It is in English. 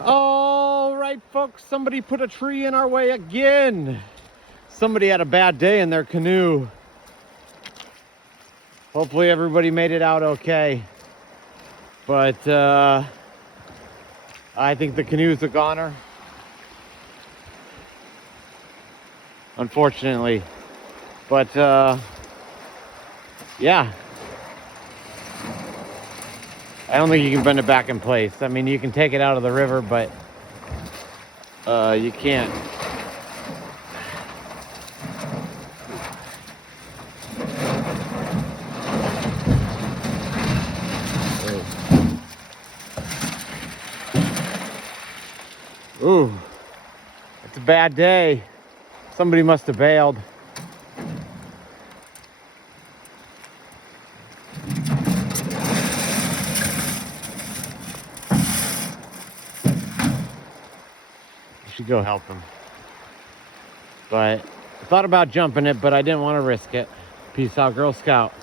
All right, folks, somebody put a tree in our way again. Somebody had a bad day in their canoe. Hopefully everybody made it out okay. But I think the canoe's a goner. Unfortunately. But yeah. I don't think you can bend it back in place. I mean, you can take it out of the river, but you can't. Ooh, it's a bad day. Somebody must have bailed. You should go help him. But I thought about jumping it, but I didn't want to risk it. Peace out, Girl Scout.